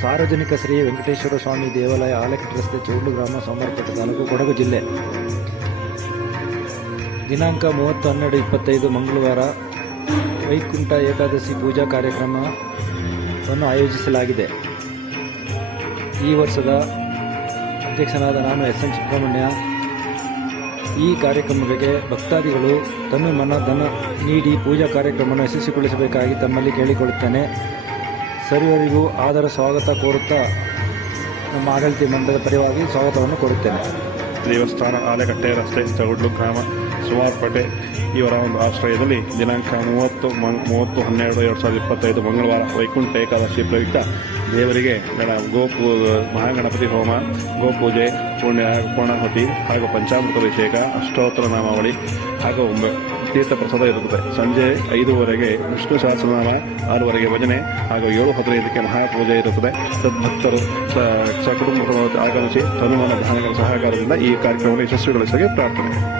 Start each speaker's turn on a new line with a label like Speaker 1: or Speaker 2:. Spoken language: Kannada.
Speaker 1: ಸಾರ್ವಜನಿಕ ಶ್ರೀ ವೆಂಕಟೇಶ್ವರ ಸ್ವಾಮಿ ದೇವಾಲಯ ಆಲಕೆಟ್ ರಸ್ತೆ ಚೌಡು ಗ್ರಾಮ ಸೋಮವಾರಪೇಟೆ ತಾಲೂಕು ಕೊಡಗು ಜಿಲ್ಲೆ. ದಿನಾಂಕ ಮೂವತ್ತು ಹನ್ನೆರಡು ಇಪ್ಪತ್ತೈದು ಮಂಗಳವಾರ ವೈಕುಂಠ ಏಕಾದಶಿ ಪೂಜಾ ಕಾರ್ಯಕ್ರಮವನ್ನು ಆಯೋಜಿಸಲಾಗಿದೆ. ಈ ವರ್ಷದ ಅಧ್ಯಕ್ಷನಾದ ನಾನು ಎಸ್ ಎಂ ಸುಬ್ರಹ್ಮಣ್ಯ. ಈ ಕಾರ್ಯಕ್ರಮಗಳಿಗೆ ಭಕ್ತಾದಿಗಳು ತನ್ನ ಮನ, ಧನ ನೀಡಿ ಪೂಜಾ ಕಾರ್ಯಕ್ರಮವನ್ನು ಯಶಸ್ವಿಗೊಳಿಸಬೇಕಾಗಿ ತಮ್ಮಲ್ಲಿ ಕೇಳಿಕೊಳ್ಳುತ್ತೇನೆ. ಸರ್ವರಿಗೂ ಆದರ ಸ್ವಾಗತ ಕೋರುತ್ತಾ ನಮ್ಮ ಆಡಳಿತ ಮಂಡಳಿ ಪರವಾಗಿ ಸ್ವಾಗತವನ್ನು ಕೋರುತ್ತೇನೆ.
Speaker 2: ದೇವಸ್ಥಾನ ಆಲೆಕಟ್ಟೆ ರಸ್ತೆ ತಗೊಡ್ಲು ಗ್ರಾಮ ಸುಮಾರ್ಪೇಟೆ ಇವರ ಒಂದು ಆಶ್ರಯದಲ್ಲಿ ದಿನಾಂಕ ಮೂವತ್ತು ಮ- ಮೂವತ್ತು ಹನ್ನೆರಡು ಎರಡು ಸಾವಿರದ ಇಪ್ಪತ್ತೈದು ಮಂಗಳವಾರ ವೈಕುಂಠ ಏಕಾದಶಿ ಪ್ರಯುಕ್ತ ದೇವರಿಗೆ ಗಣ ಗೋಪೂ ಮಹಾಗಣಪತಿ ಹೋಮ, ಗೋಪೂಜೆ, ಪುಣ್ಯ ಪೂರ್ಣಾಹುತಿ ಹಾಗೂ ಪಂಚಾಮೃತ ಅಭಿಷೇಕ, ಅಷ್ಟೋತ್ತರ ನಾಮಾವಳಿ ಹಾಗೂ ತೀರ್ಥ ಪ್ರಸಾದ ಇರುತ್ತದೆ. ಸಂಜೆ ಐದುವರೆಗೆ ವಿಷ್ಣು ಸಹಸ್ರನಾಮ, ಆರೂವರೆಗೆ ಭಜನೆ ಹಾಗೂ ಏಳು ಹದಿನೈದಕ್ಕೆ ಮಹಾಪೂಜೆ ಇರುತ್ತದೆ. ಸದ್ಭಕ್ತರು ಸಕುಟುಂಬ ಆಗಮಿಸಿ ತನುಮಾನ ಧಾನ್ಯಗಳ ಸಹಕಾರದಿಂದ ಈ ಕಾರ್ಯಕ್ರಮವನ್ನು ಯಶಸ್ವಿಗೊಳಿಸಲು ಪ್ರಾರ್ಥನೆ.